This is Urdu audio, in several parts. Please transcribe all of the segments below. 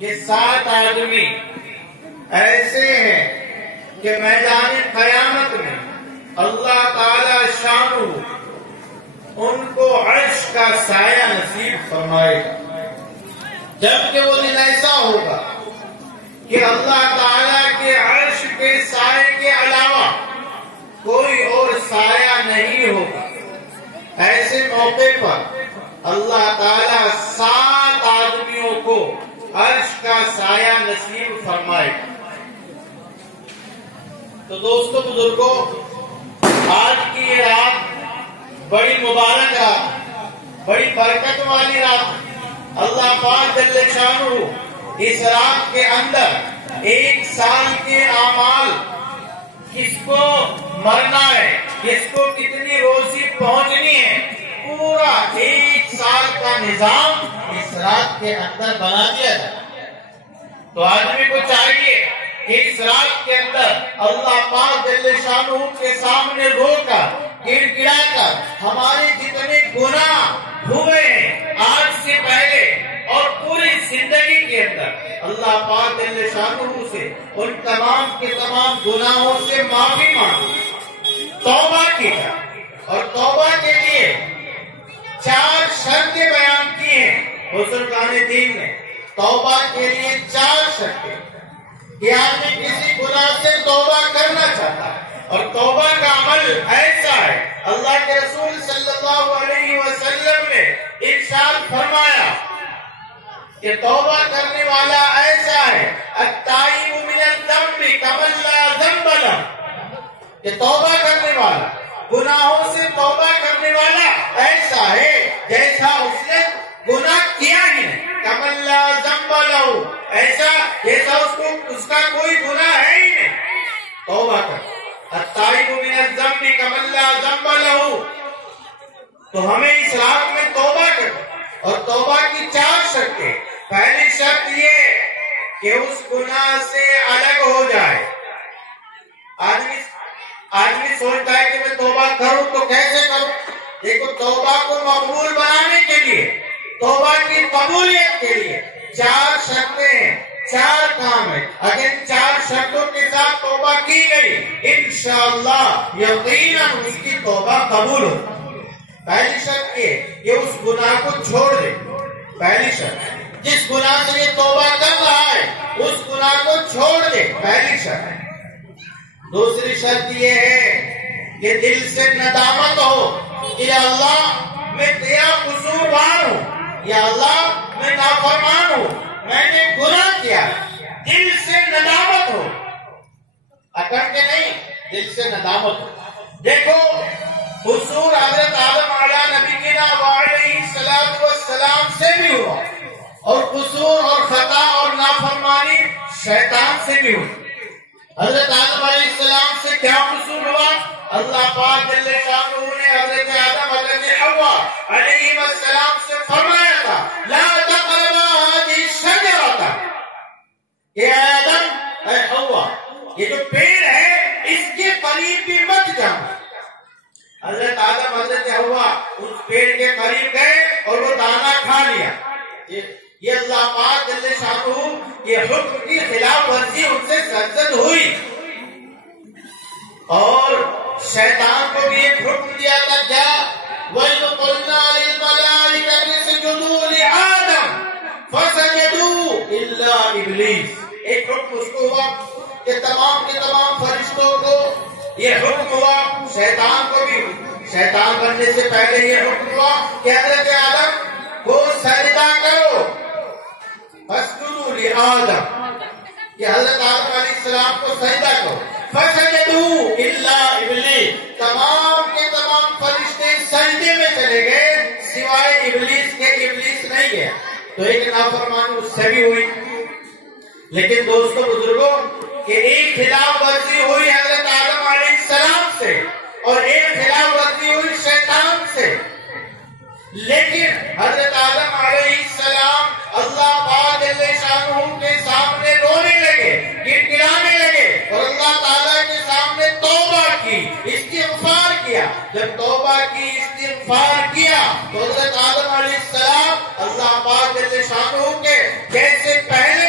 کہ 7 آدمی ایسے ہیں کہ میدان قیامت میں اللہ تعالی شانہ ان کو عرش کا سایہ نصیب فرمائے گا۔ جبکہ وہ دن ایسا ہوگا کہ اللہ تعالی کے عرش کے سائے کے علاوہ کوئی اور سایہ نہیں ہوگا۔ ایسے موقع پر اللہ تعالی 7 آدمیوں کو عرش کا سایہ نصیب فرمائے گا۔ تو دوستو بزرگوں، آج کی یہ رات بڑی مبارک رات، بڑی برکت والی رات۔ اللہ پاک جل شانہ اس رات کے اندر 1 سال کے اعمال، کس کو مرنا ہے، کس کو کتنی روزی پہنچنی ہے، پورا 1 سال کا نظام اس رات کے اندر بنا دیا جائے۔ تو آدمی کو چاہیے کہ اس رات کے اندر اللہ پاک جل شانہ کے سامنے رو کر، گر گڑا کر ہمارے جتنے گناہ ہوئے ہیں آج سے پہلے اور پوری زندگی کے اندر، اللہ پاک جل شانہ سے ان تمام کے تمام گناہوں سے معافی مانگی، توبہ کی جائے۔ اور توبہ کے لیے 4 شرطیں بیان کی ہیں بزرگان دین نے۔ توبہ کے لیے 4 شرطیں کہ آدمی کسی گناہ سے توبہ کرنا چاہتا ہے، اور توبہ کا عمل ایسا ہے، اللہ کے رسول صلی اللہ علیہ وسلم نے ارشاد فرمایا کہ توبہ کرنے والا ایسا ہے، التائب من الذنب کمن لا ذنب لہ، کہ توبہ کرنے والا، گناہوں سے توبہ کرنے والا ایسا ہے جیسا اس نے گناہ کیا ہی نہیں، کمن لا ذنب لہ، ایسا جیسا اس کا کوئی گناہ ہے ہی نہیں۔ توبہ کر، التائب من الذنب کمن لا ذنب لہ۔ تو ہمیں اس رات میں توبہ کر، اور توبہ کی 4 شرطیں۔ پہلی شرط یہ کہ اس گناہ سے الگ ہو جائے۔ آدمی سوچتا ہے کہ میں توبہ کروں تو کیسے کروں؟ دیکھو، توبہ کو مقبول بنانے کے لیے، توبہ کی قبولیت کے لیے 4 شرطیں ہیں، 4 کام ہیں۔ اگر ان 4 شرطوں کے ساتھ توبہ کی گئی، انشاءاللہ یقیناً اس کی توبہ قبول ہو۔ پہلی شرط یہ کہ اس گناہ کو چھوڑ دے۔ پہلی شرط، جس گناہ سے یہ توبہ کر رہا ہے اس گناہ کو چھوڑ دے، پہلی شرط ہے۔ دوسری شرط یہ ہے کہ دل سے ندامت ہو کہ یا اللہ میں تیرا قصوروار ہوں، یا اللہ میں نافرمان ہوں، میں نے گناہ کیا، دل سے ندامت ہو، اکڑ کے نہیں، دل سے ندامت ہو۔ دیکھو، قصور حضرت آدم علیہ نبینا علیہ السلام سے بھی ہوا، اور قصور اور خطا اور نافرمانی شیطان سے بھی ہوئی۔ حضرت آدم علیہ السلام سے کیا قصور ہوا؟ اللہ پاک جل شانہ نے حضرت آدم حضرت حوا علیہ السلام سے فرمایا تھا، لا تقربا هذه الشجرة، کہ اے آدم، اے حوا، یہ جو پیڑ ہے اس کے قریب بھی مت جانا۔ حضرت آدم حضرت حوا اس پیڑ کے قریب گئے اور وہ دانا کھا لیا۔ یہ اللہ پاک جل شانہ یہ حکم کی خلاف ورزی ان سے سرزد ہوئی، اور شیطان کو بھی ایک حکم دیا تھا، کیا؟ وَإِذْ قُلْنَا لِلْمَلَائِكَةِ اسْجُدُوا لِآدَمَ فَسَجَدُوا إِلَّا إِبْلِيسَ۔ ایک حکم اس کو ہوا کہ تمام کے تمام فرشتوں کو یہ حکم ہوا، شیطان کو بھی، شیطان بننے سے پہلے یہ حکم ہوا کہ حضرت آدم کو سجدہ کرو، فَاسْجُدُوا لِآدَمَ، کہ حضرت آدم علیہ السلام کو سجدہ کرو۔ فَسَجَدُوا إِلَّا إِبْلِيسَ، تمام کے تمام فرشتے سجدے میں چلے گئے سوائے ابلیس کے، ابلیس نہیں گیا۔ تو ایک نافرمانی اس سے بھی ہوئی۔ لیکن دوستو بزرگوں، کہ ایک خلاف ورزی ہوئی حضرت آدم علیہ السلام سے، اور ایک خلاف ورزی ہوئی شیطان سے، لیکن حضرت آدم علیہ السلام اللہ پاک جل شانہ کے سامنے رونے لگے، گڑگڑانے لگے، اور اللہ تعالیٰ کے سامنے توبہ کی، استغفار کیا۔ جب توبہ کی، استغفار کیا، تو حضرت آدم علیہ السلام اللہ پاک جل شانہ کے جیسے پہلے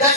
10